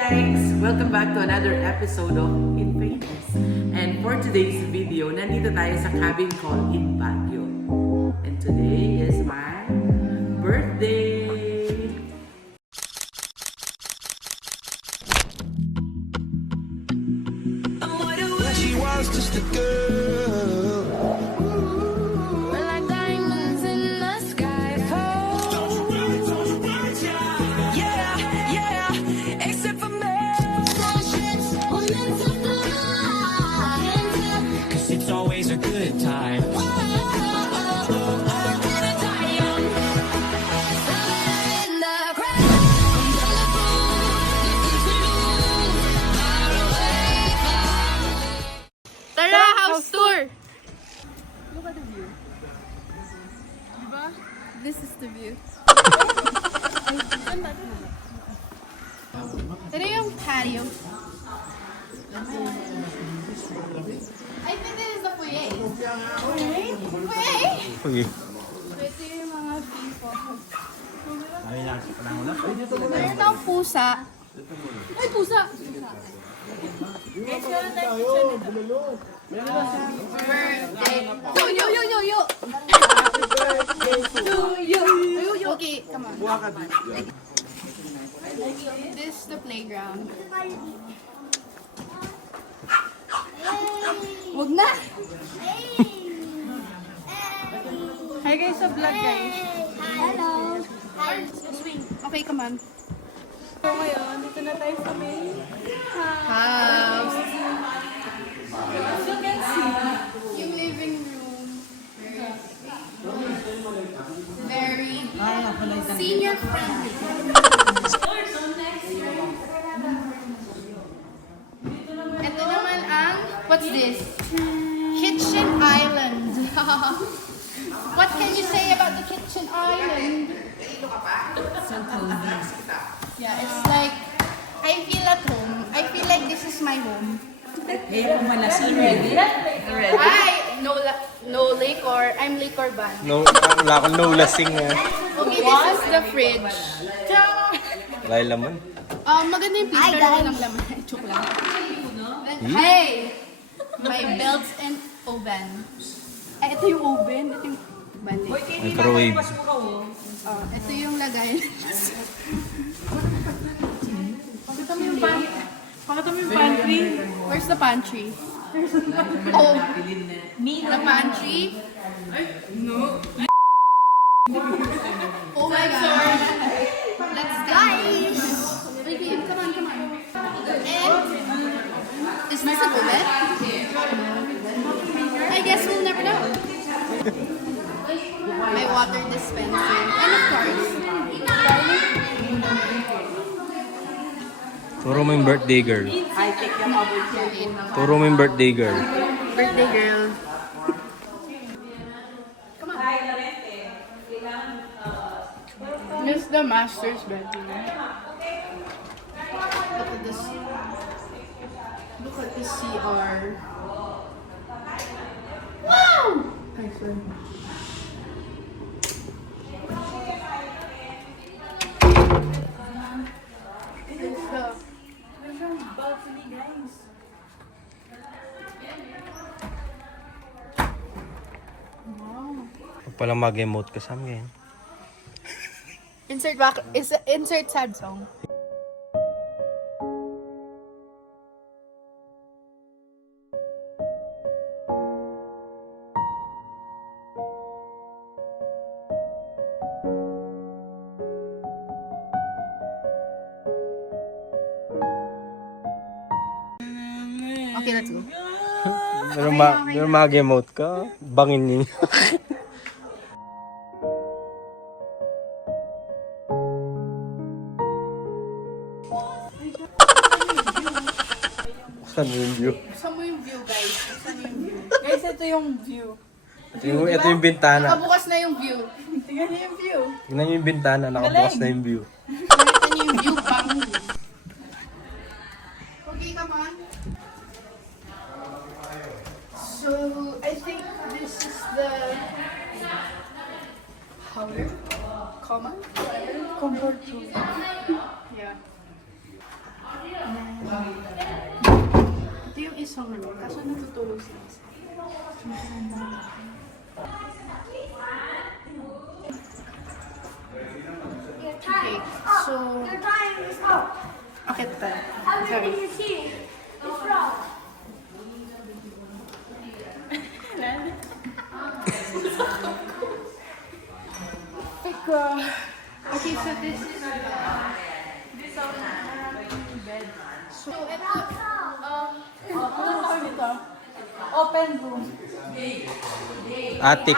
guys! Welcome back to another episode of In Famous. And for today's video, nandito tayo sa cabin call in Baguio. And today is my birthday! She was just a girl. We're like diamonds in the sky. Yeah, yeah, except for me. Cause it's always a good time. Tara, house tour! Look at the view. Diba? This is the view. Ito yung patio. I think this is the foyer. Foyer? Uy. Ito yung mga people. Meron daw pusa. Ay, pusa! Birthday to you, you. To you. Okay, come on. This is the playground. Wag na! Hi guys sa vlog guys. Hello. Okay, come on. So ngayon, dito na tayo sa main House. As you can see, Yung living room. Very senior friendly. Ito naman ang, what's this? Kitchen Island. What can you say about the Kitchen Island? Yeah, it's like, I feel at home. I feel like this is my home. Hey, pumalasing ready? Hi! No liquor. I'm liquor ban. No, wala akong no lasing nga. Okay, this is the fridge. Wala yung laman. Maganda yung picture ng laman. Joke lang. Hey! My built-in oven. Ito yung oven. Ito yung balik. Microwave. Ito yung lagay. pakita mo yung pantry. Where's the pantry? Oh, the pantry? Oh my God. Let's guys. Okay, come on. And is this an oven? I guess we'll never know. My water dispenser. And of course, Turo mo yung birthday girl. High-tech yung abot yan. Turo mo yung birthday girl. birthday girl. This is the master's bedroom. Look at this. Look at the CR. Wow! There's yung balcony, guys. Pag palang mag-emote ka sa amin. Insert sad song. Okay, let's go. Pero mag-emote ka, bangin niyo. Saan yung view? Saan mo yung view, guys? Saan yung view? Guys, ito yung view. Ito yung bintana. Nakabukas na yung view. Tingnan niyo yung view. Tingnan niyo yung bintana, nakabukas na yung view. Nakita niyo yung view, bang. Okay, come on. So, I think this is the powder, comma, Comfort room. yeah. Ito yung isang room. Kaso natutulog sila. Okay, so... Akit pa. Sorry. Teka. Okay, so this is bed. So, ito, Ano ko dito? Open room. Attic.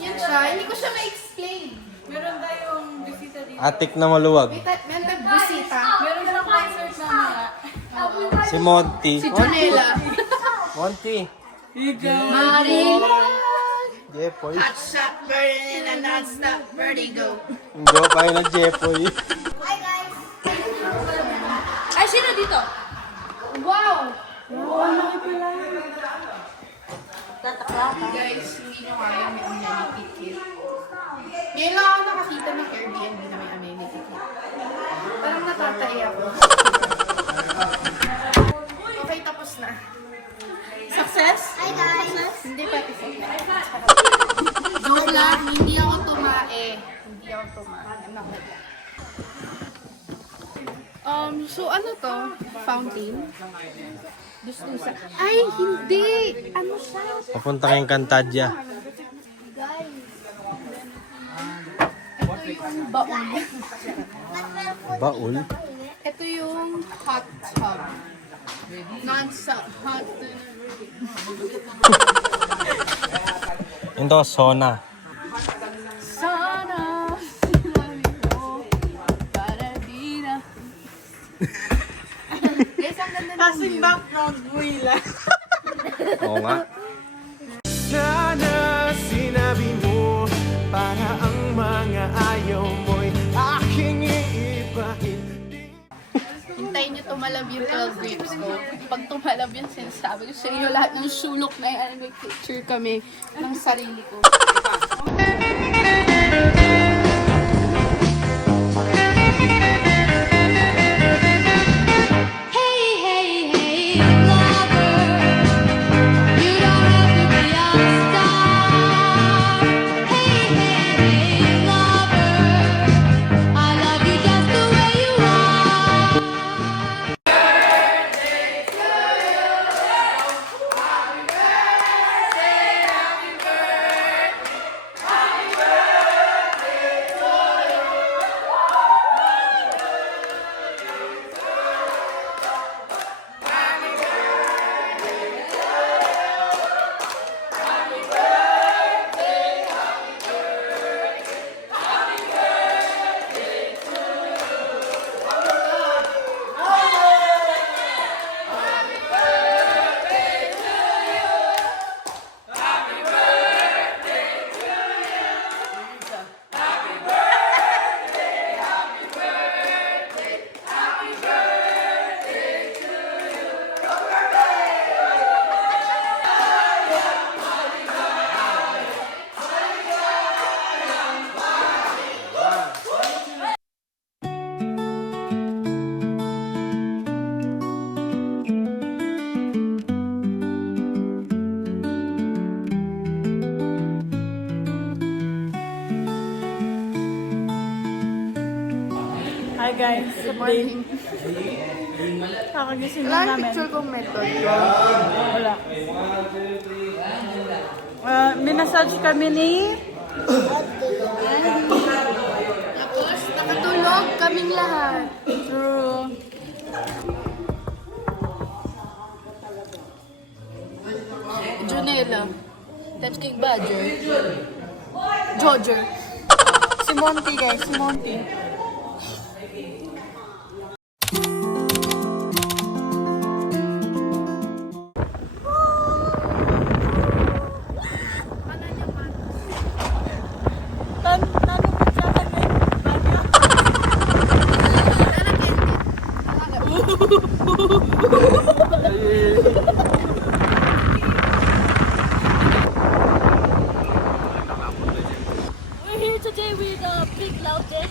yun siya. Hindi ko siya ma-explain. Meron tayong bisita dito. Attic na maluwag. May nag-bisita. Meron silang concert mamaya. Si Monty. Si Jonela. Monty. Marila. Jepoy. Hot shot, burning and non-stop vertigo. Hindi pa kayo ng Jepoy. Ay, sino dito? Wow! Guys, hindi nyo kaya may amenity kit. Ngayon lang ako nakakita ng Airbnb na may amenity kit. Parang natatay ako. Okay, tapos na. Success? Hi guys! Hindi pa ito. Joke lang, hindi ako tumae. Hindi ako tumae. Anak ko. So ano to? Fountain? Dustusa. Ay, hindi! Ano siya? Papunta kayong Cantadja. Guys. Ito yung baon. Baul. Ito yung hot tub. Non-stop hot. Ito, sauna. Sana sinabi mo para di na. Guys, ang ganda ng Kasing view. background buwila. Oo nga. Sana sinabi mo para ang mga ayaw mo'y aking iibahin. Hintayin niyo tumalab yung 12 grapes ko. Pag tumalab yun, sinasabi ko sa inyo lahat ng sulok na yan. May picture kami ng sarili ko. Hey, hey, hey, lover, you don't have to be a star. Hey, hey, hey, lover, I love you just the way you are. Hi guys, Good morning. kakagising Wala lang yung namin. picture kong method. Wala. Minasage kami ni... Tapos, nakatulog kaming lahat. True. Jonela. That's King Badger. Jodger. Si Monty guys, si Monty. We're here today with Big Loudon.